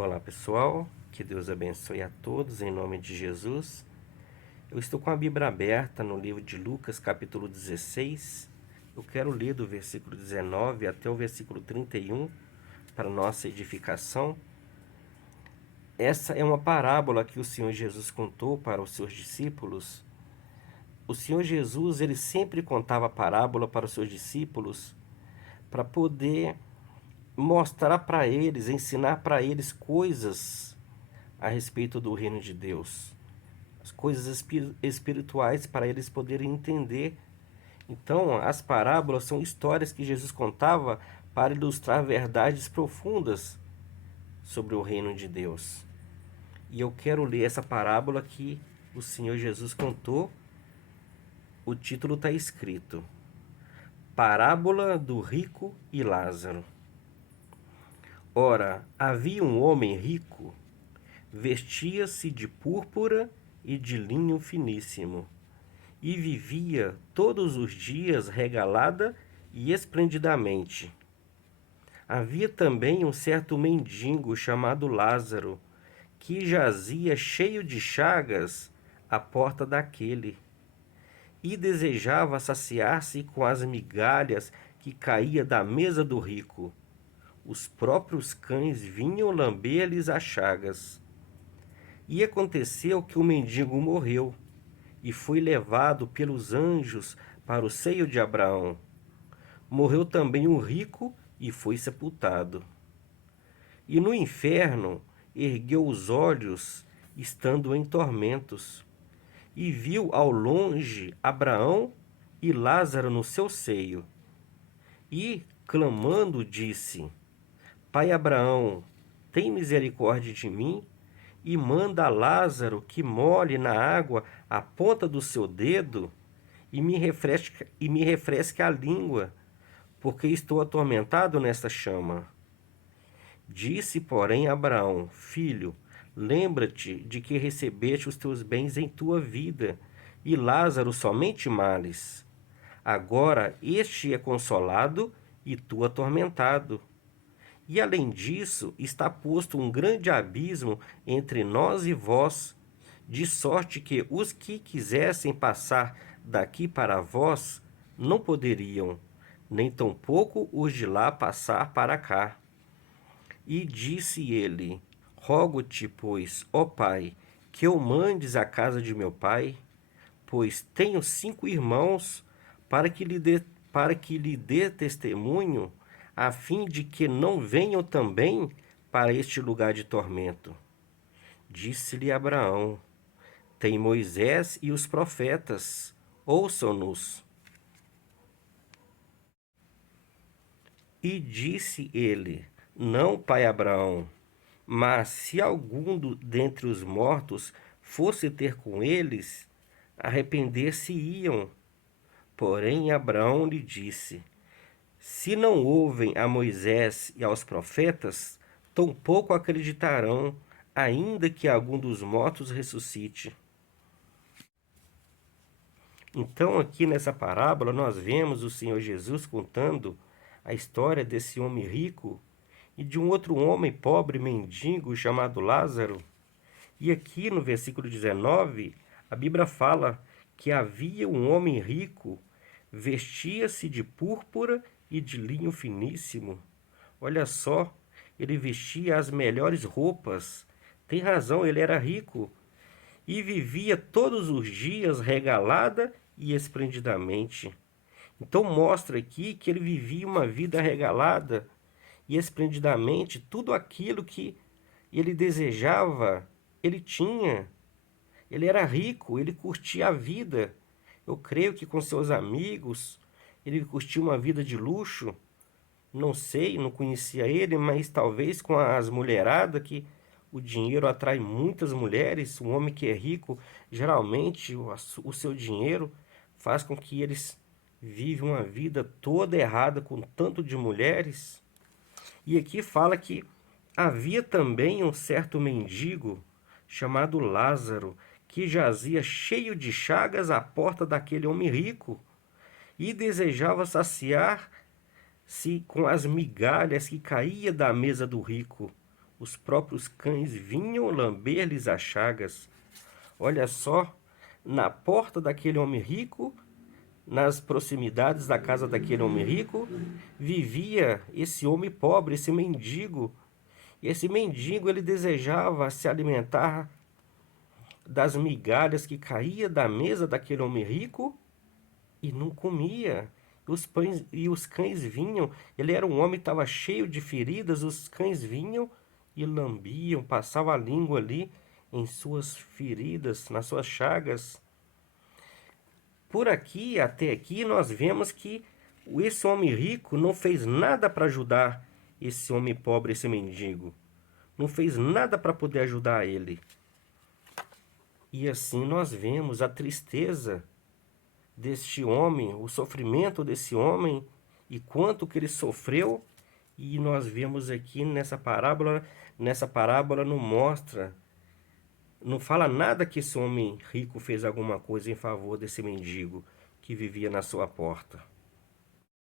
Olá pessoal, que Deus abençoe a todos em nome de Jesus. Eu estou com a Bíblia aberta no livro de Lucas, capítulo 16. Eu quero ler do versículo 19 até o versículo 31 para nossa edificação. Essa é uma parábola que o Senhor Jesus contou para os seus discípulos. O Senhor Jesus, ele sempre contava parábola para os seus discípulos para poder mostrar para eles, ensinar para eles coisas a respeito do reino de Deus, as coisas espirituais para eles poderem entender. Então, as parábolas são histórias que Jesus contava para ilustrar verdades profundas sobre o reino de Deus. E eu quero ler essa parábola que o Senhor Jesus contou. O título está escrito: Parábola do Rico e Lázaro. Ora, havia um homem rico, vestia-se de púrpura e de linho finíssimo, e vivia todos os dias regalada e esplendidamente. Havia também um certo mendigo chamado Lázaro, que jazia cheio de chagas à porta daquele, e desejava saciar-se com as migalhas que caía da mesa do rico. Os próprios cães vinham lamber-lhes as chagas. E aconteceu que o mendigo morreu, e foi levado pelos anjos para o seio de Abraão. Morreu também o rico e foi sepultado. E no inferno ergueu os olhos, estando em tormentos, e viu ao longe Abraão e Lázaro no seu seio. E, clamando, disse: Pai Abraão, tem misericórdia de mim, e manda a Lázaro que molhe na água a ponta do seu dedo e me refresque a língua, porque estou atormentado nesta chama. Disse, porém, Abraão: Filho, lembra-te de que recebeste os teus bens em tua vida, e Lázaro somente males. Agora este é consolado e tu atormentado. E além disso, está posto um grande abismo entre nós e vós, de sorte que os que quisessem passar daqui para vós não poderiam, nem tampouco os de lá passar para cá. E disse ele: Rogo-te, pois, ó Pai, que eu mandes à casa de meu pai, pois tenho 5 irmãos, para que lhe dê testemunho, a fim de que não venham também para este lugar de tormento. Disse-lhe Abraão: Tem Moisés e os profetas, ouçam-nos. E disse ele: Não, pai Abraão, mas se algum dentre os mortos fosse ter com eles, arrepender-se-iam. Porém Abraão lhe disse: Se não ouvem a Moisés e aos profetas, tampouco acreditarão, ainda que algum dos mortos ressuscite. Então, aqui nessa parábola, nós vemos o Senhor Jesus contando a história desse homem rico e de um outro homem pobre, mendigo, chamado Lázaro. E aqui no versículo 19, a Bíblia fala que havia um homem rico, vestia-se de púrpura e de linho finíssimo. Olha só, ele vestia as melhores roupas. Tem razão, ele era rico. E vivia todos os dias regalada e esplendidamente. Então mostra aqui que ele vivia uma vida regalada e esplendidamente. Tudo aquilo que ele desejava, ele tinha. Ele era rico, ele curtia a vida. Eu creio que com seus amigos, ele curtia uma vida de luxo. Não sei, não conhecia ele, mas talvez com as mulheradas, que o dinheiro atrai muitas mulheres. Um homem que é rico, geralmente o seu dinheiro faz com que eles vivem uma vida toda errada com tanto de mulheres. E aqui fala que havia também um certo mendigo chamado Lázaro, que jazia cheio de chagas à porta daquele homem rico, e desejava saciar-se com as migalhas que caía da mesa do rico. os próprios cães vinham lamber-lhes as chagas. Olha só, na porta daquele homem rico, nas proximidades da casa daquele homem rico, vivia esse homem pobre, esse mendigo. E esse mendigo, ele desejava se alimentar das migalhas que caía da mesa daquele homem rico e não comia. Os cães vinham, ele era um homem que estava cheio de feridas, os cães vinham e lambiam, passavam a língua ali em suas feridas, nas suas chagas. Por aqui, até aqui, nós vemos que esse homem rico não fez nada para ajudar esse homem pobre, esse mendigo. Não fez nada para poder ajudar ele. E assim nós vemos a tristeza deste homem, o sofrimento desse homem e quanto que ele sofreu. E nós vemos aqui nessa parábola não mostra, não fala nada que esse homem rico fez alguma coisa em favor desse mendigo que vivia na sua porta.